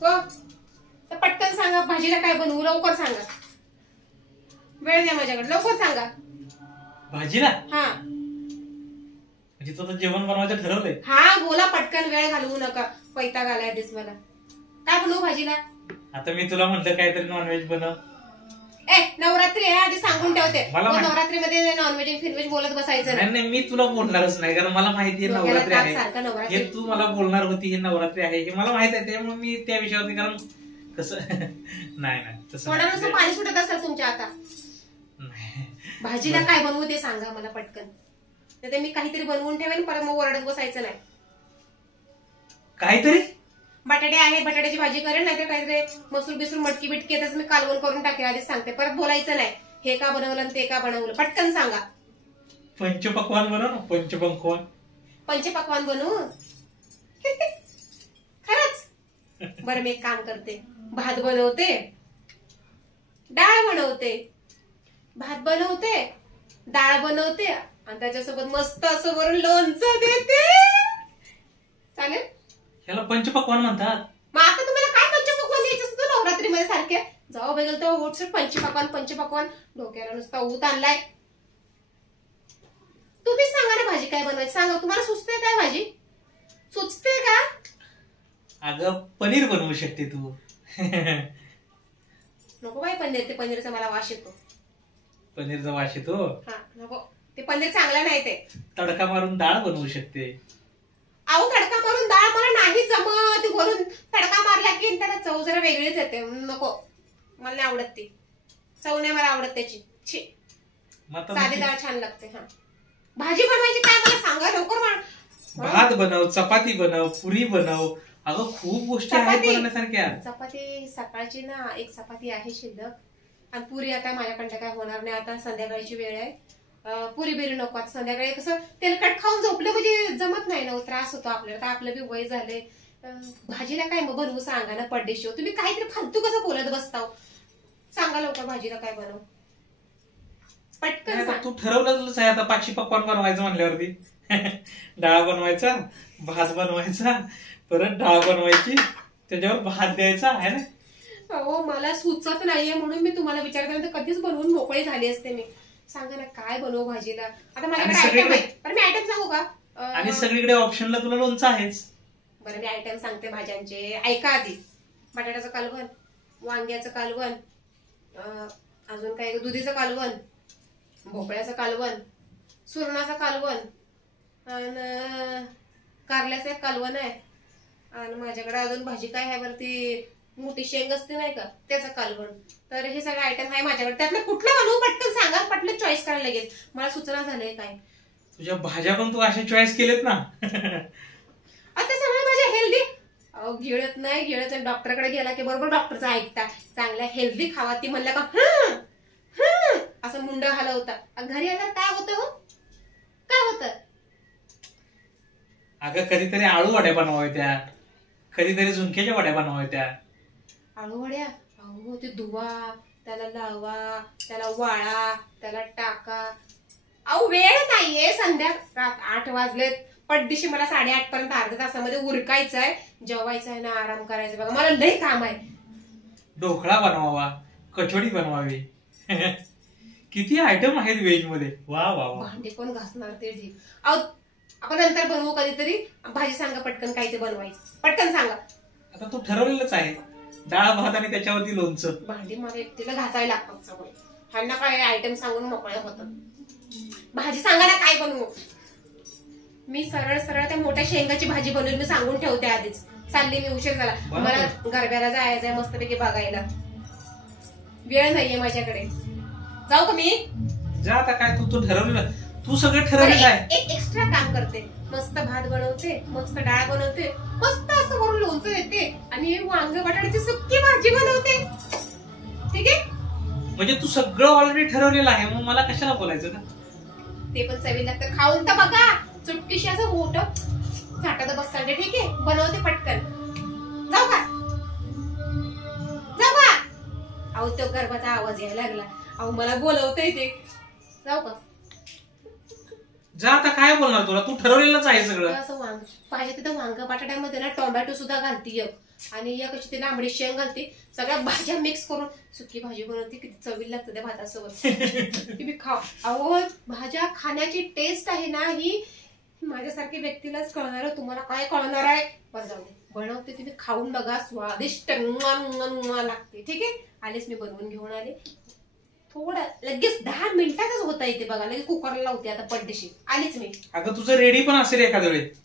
हो तर पटकन सांगा भाजीला काय बनवू, लवकर सांगा. वेळ द्या माझ्याकडे, लवकर सांगा. भाजीला? हा म्हणजे तू जेवण बनवायचं ठरवलंय? हा बोला पटकन, वेळ घालवू नका. पैता घालाय दिस मला. काय बनवू भाजीला? आता मी तुला म्हटलं काहीतरी नॉनव्हेज बनव. नवरात्री आहे आधी सांगून ठेवते. नवरात्रीमध्ये नॉनव्हेज फिनव्हेज बोलत बसायचं नाही. नाही मी तुला बोलणारच नाही, कारण मला माहिती आहे नवरात्री आहे. हे तू मला बोलणार होती हे नवरात्री आहे हे मला माहित आहे, त्यामुळे मी त्या विषयावरती, कारण कसं नाही तसं थोडं पाणी सुटत असेल तुमच्या आता. भाजीला काय बनवू ते सांगा मला पटकन, नाही मी काहीतरी बनवून ठेवेन परत मग ओरडत बसायचं नाही. काहीतरी बटाटे आहे, बटाट्याची भाजी करेन, नाहीतर काहीतरी मसूर बिसूर मटकी बिटकी येतच मी कालवण करून टाकेल. आधीच सांगते, परत बोलायचं नाही हे का बनवलं आणि ते का बनवलं. पटकन सांगा. पंचपक्वान बनव ना. पंचपक्वान बनवू खरंच? बरं मी एक काम करते, भात बनवते, डाळ बनवते, भात बनवते, डाळ बनवते आणि त्याच्यासोबत मस्त असं वरून लोणचं देते. चालेल? याला पंचपक्वान म्हणतात. मग आता तुम्हाला काय पंचपक्वान द्यायचं असतं नवरात्रीमध्ये सारखे? जाऊ बघेल तर उठसूट पंचपक्वान डोक्याला नुसता ऊत आणलाय. तुम्हीच सांगा ना भाजी काय बनवायची, सांगा. तुम्हाला सुचते काय भाजी? सुचते का? अगं पनीर बनवू शकते तू. नको बाई पनीर, ते पनीरचा मला वास येतो. पनीरचा वास येतो? हा नको, ते पनीर चांगलं नाही. ते तडका मारून डाळ बनवू शकते. अहो तडका मारून डाळ मला नाही जमत. वरून तडका मारला की त्याला चव जरा वेगळीच येते. नको, मला नाही आवडत ती चव, नाही मला आवडत त्याची. साधी डाळ छान लागते. हा भाजी बनवायची काय मला सांगा लवकर. भात बनव, चपाती बनव, पुरी बनव. अगं खूप गोष्टी आहेत बनवण्यासारख्या. चपाती सकाळची ना एक चपाती आहे शिल्लक, आणि पुरी आता माझ्याकडे काय होणार नाही. आता संध्याकाळची वेळ आहे, पुरी बिरी नको. आता संध्याकाळी कसं तेलकट खाऊन झोपलं म्हणजे जमत नाही ना, त्रास होतो आपल्याला. तर आपलं बी वय झालंय. भाजीला काय मग बनवू सांगा ना पड्डेशिव. तुम्ही काहीतरी फालतू कसं बोलत बसताव. सांगा लवकर भाजीला काय बनवू पटकन. तू ठरवलंच आहे आता पंचपक्वान बनवायचं म्हणल्यावरती. डाळ बनवायचा, भात बनवायचा, परत डाळ बनवायची, त्याच्यावर भात द्यायचा आहे ना. हो मला सुचत नाहीये म्हणून मी तुम्हाला विचारते, कधीच बनवून मोकळी झाली असते मी. सांगा ना काय बनवू भाजीला. आता माझ्याकडे मी आयटम सांगू का? आणि सगळीकडे ऑप्शनला तुला लोणचं आहेच. बरं मी आयटम सांगते भाज्यांचे, ऐका आधी. बटाट्याचं कालवण, वांग्याचं कालवण, अजून काय दुधीचं कालवण, भोपळ्याचं कालवण, सुरणाचं कालवण, आणि कारल्याचं एक कालवण आहे, आणि माझ्याकडे अजून भाजी काय आहे वरती मोठी शेंग असते नाही का त्याचं कालवण. तर हे सगळे आयटम आहे माझ्याकडे. त्यातलं कुठलं बनवू पटकन सांगा. पटलं चॉईस करायला लगेच. मला सूचना झालंय काय. तुझ्या भाज्या पण तू अशा चॉईस केलेत ना. आता सगळ्या भाज्या हेल्दी. गिळत नाही. डॉक्टरकडे गेला की बरोबर डॉक्टरचं ऐकता. चांगल्या हेल्दी खावा ती म्हणलं का असं मुंड हलवता. घरी आल्यावर काय होतं? काय होतं? अगं कधीतरी आळू वड्या बनवायच्या, कधीतरी झुणक्याच्या वड्या बनवायच्या. आळू वड्या? अहो ते धुवा, त्याला लावा, त्याला वाळा, त्याला टाका. अहो वेळ नाहीये. संध्या 8 वाजलेत. पटदिशी मला 8:30 पर्यंत अर्ध्या तासामध्ये उरकायचं आहे, जेवायचं आहे ना, आराम करायचं. बघा मला लई काम आहे. ढोकळा बनवावा, कचोडी बनवावी. किती आयटम आहेत व्हेज मध्ये. वा वा वा. भांडे कोण घासणार ते ठीक. अहो आपण नंतर बनवू कधीतरी. भाजी सांगा पटकन काय ते बनवायचं. पटकन सांगा. आता तू ठरवलेलंच आहे, डाळ भात आणि त्याच्यावरती लोणचं. भांडी मला एकटीला घासायला लागतात सगळे. ह्यांना काय आयटम सांगून मोकळ्या होतात. भाजी सांगा ना काय बनवू. मी सरळ त्या मोठ्या शेंगाची भाजी बनवून मी सांगून ठेवते आधीच. चालली मी, उशीर झाला. मला गरब्याला जायचंय मस्तपैकी बघायला. वेळ नाहीये माझ्याकडे. जाऊ का मी? जा आता. काय तू ठरवलेलं, तू सगळं ठरवलेलं आहे. एक एक्स्ट्रा काम करते. मस्त भात बनवते, मस्त डाळ बनवते, मस्त असं वरून लोणचं देते, आणि वांग बटाट्याची सुक्की भाजी बनवते. ठीक आहे? म्हणजे तू सगळं ऑलरेडी ठरवलेलं आहे, मग मला कशाला बोलायचं का? ते पण चवीला लागतं. खाऊन तर बघा. चुटकीशी असं मोठं झाटात बसतात. ठीक आहे? बनवते पटकन. जाऊ का? जाऊ का? अहो तो गर्भाचा आवाज यायला लागला. अहो मला बोलवतंय ते. जाऊ का? जा आता. काय बोलणार तुला, तू ठरवलेलंच आहे सगळं. असं वांग पाहिजे तिथं वांग बटाट्यामध्ये ना टोमॅटो सुद्धा घालती. आणि एक अशी ती लांबडी शेंग घालते, सगळ्या भाज्या मिक्स करून सुकी भाजी बनवते, किती चवीला लागते त्या भातासोबत. तुम्ही खा. अहो भाज्या खाण्याची टेस्ट आहे ना ही माझ्यासारख्या व्यक्तीलाच कळणार आहे, तुम्हाला काय कळणार आहे. बरं जाऊ दे, बनवते, तुम्ही खाऊन बघा, स्वादिष्ट लागते. ठीक आहे, आलेच मी बनवून घेऊन आले. थोडं लगेच 10 मिनिटातच होता येते बघा, लगेच कुकरला लावते आता पड्डेशी. आलीच मी. अगं तुझं रेडी पण असेल एखाद्या वेळेस,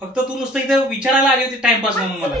फक्त तू नुसतं इथे विचारायला आली होती टाइमपास म्हणून मला.